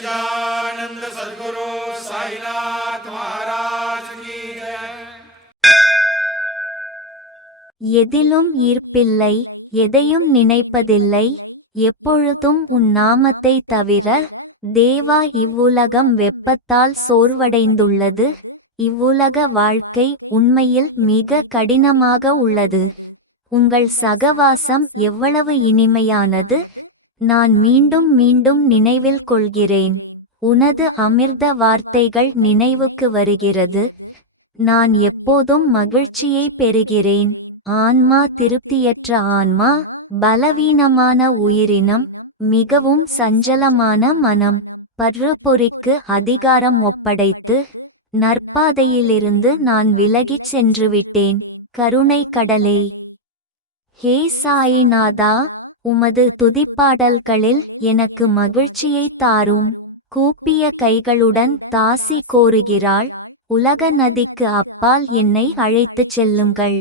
सच्चिदानंद सद्गुरु साईनाथ महाराज की जय। எதிலும் ஈர்ப்பில்லை, எதையும் நினைப்பதில்லை, எப்பொழுதும் உன் நாமத்தை தவிர. தேவா, இவ்வுலகம் வெப்பத்தால் சோர்வடைந்துள்ளது. இவ்வுலக வாழ்க்கை உண்மையில் மிக கடினமாக உள்ளது. உங்கள் சகவாசம் எவ்வளவு இனிமையானது! நான் மீண்டும் மீண்டும் நினைவில் கொள்கிறேன். உனது அமிர்த வார்த்தைகள் நினைவுக்கு வருகிறது. நான் எப்போதும் மகிழ்ச்சியை பெறுகிறேன். ஆன்மா திருப்தியற்ற ஆன்மா, பலவீனமான உயிரினம், மிகவும் சஞ்சலமான மனம். பற்றுப்பொறிக்கு அதிகாரம் ஒப்படைத்து நற்பாதையிலிருந்து நான் விலகிச் சென்றுவிட்டேன். கருணை கடலே, ஹே சாயிநாதா, உமது துதிப்பாடல்களில் எனக்கு மகிழ்ச்சியை தாரும். கூப்பிய கைகளுடன் தாசி கோருகிறாள். உலக நதிக்கு அப்பால் என்னை அழைத்துச் செல்லுங்கள்.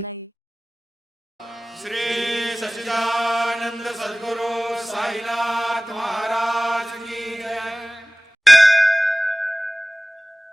श्री सच्चिदानंद सद्गुरु साईनाथ महाराज की जय।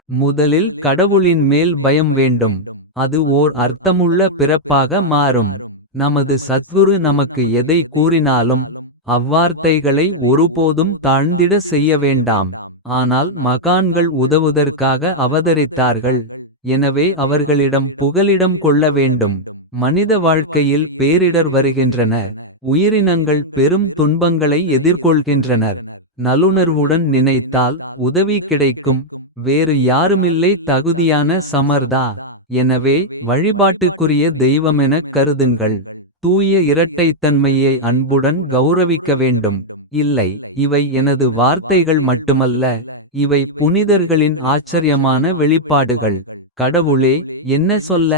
முதலில் கடவுளின் மேல் பயம் வேண்டும். அது ஓர் அர்த்தமுள்ள பிறப்பாக மாறும். நமது சத்குரு நமக்கு எதை கூறினாலும் அவ்வார்த்தைகளை ஒருபோதும் தாழ்ந்திட செய்ய வேண்டாம். ஆனால் மகான்கள் உதவுதற்காக அவதரித்தார்கள். எனவே அவர்களிடம் புகலிடம் கொள்ள வேண்டும். மனித வாழ்க்கையில் பேரிடர் வருகின்றன. உயிரினங்கள் பெரும் துன்பங்களை எதிர்கொள்கின்றனர். நல்லுணர்வுடன் நினைத்தால் உதவி கிடைக்கும். வேறு யாருமில்லை தகுதியான சமர்தா. எனவே வழிபாட்டுக்குரிய தெய்வமெனக் கருதுங்கள். தூய இரட்டைத்தன்மையை அன்புடன் கௌரவிக்க வேண்டும். இல்லை, இவை எனது வார்த்தைகள் மட்டுமல்ல. இவை புனிதர்களின் ஆச்சரியமான வெளிப்பாடுகள். கடவுளே, என்ன சொல்ல?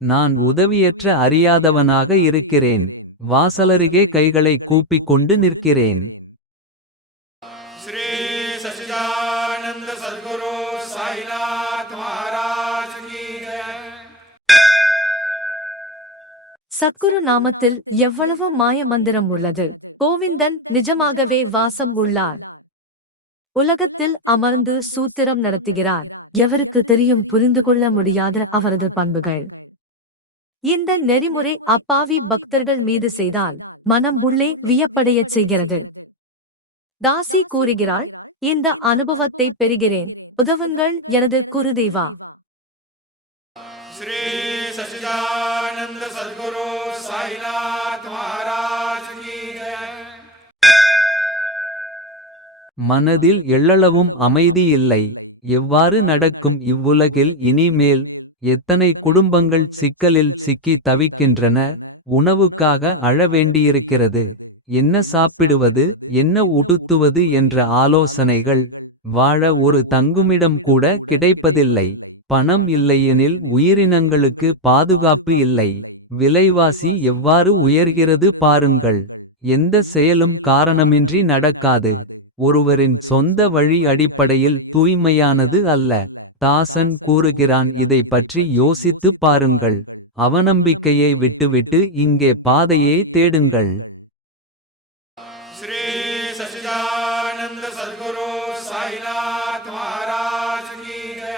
நான் உதவியற்ற அறியாதவனாக இருக்கிறேன். வாசலருகே கைகளை கூப்பிக் கொண்டு நிற்கிறேன். श्री सच्चिदानंद सद्गुरु साईनाथ महाराज की जय। சத்குரு நாமத்தில் எவ்வளவு மாய மந்திரம் உள்ளது! கோவிந்தன் நிஜமாகவே வாசம் உள்ளார். உலகத்தில் அமர்ந்து சூத்திரம் நடத்துகிறார். எவருக்கு தெரியும் புரிந்து கொள்ள முடியாத அவரது பண்புகள்? இந்த நெறிமுறை அப்பாவி பக்தர்கள் மீது செய்தால் மனம் உள்ளே வியப்படையச் செய்கிறது. தாசி கூறுகிறாள், இந்த அனுபவத்தை பெறுகிறேன். உதவுங்கள் எனது குருதேவா. श्री सच्चिदानंद सद्गुरु साईनाथ महाराज की जय। மனதில் எள்ளளவும் அமைதி இல்லை. எவ்வாறு நடக்கும் இவ்வுலகில் இனிமேல்? எத்தனை குடும்பங்கள் சிக்கலில் சிக்கி தவிக்கின்றன. உணவுக்காக அழ வேண்டியிருக்கிறது. என்ன சாப்பிடுவது, என்ன உடுத்துவது என்ற ஆலோசனைகள். வாழ ஒரு தங்குமிடம் கூட கிடைப்பதில்லை. பணம் இல்லையெனில் உயிரினங்களுக்கு பாதுகாப்பு இல்லை. விலைவாசி எவ்வாறு உயர்கிறது பாருங்கள். எந்த செயலும் காரணமின்றி நடக்காது. ஒருவரின் சொந்த வழி அடிப்படையில் தூய்மையானது அல்ல. தாசன் கூறுகிறான், இதை பற்றி யோசித்துப் பாருங்கள். அவநம்பிக்கையை விட்டுவிட்டு இங்கே பாதையை தேடுங்கள். श्री सच्चिदानंद सद्गुरु साईनाथ महाराज की जय।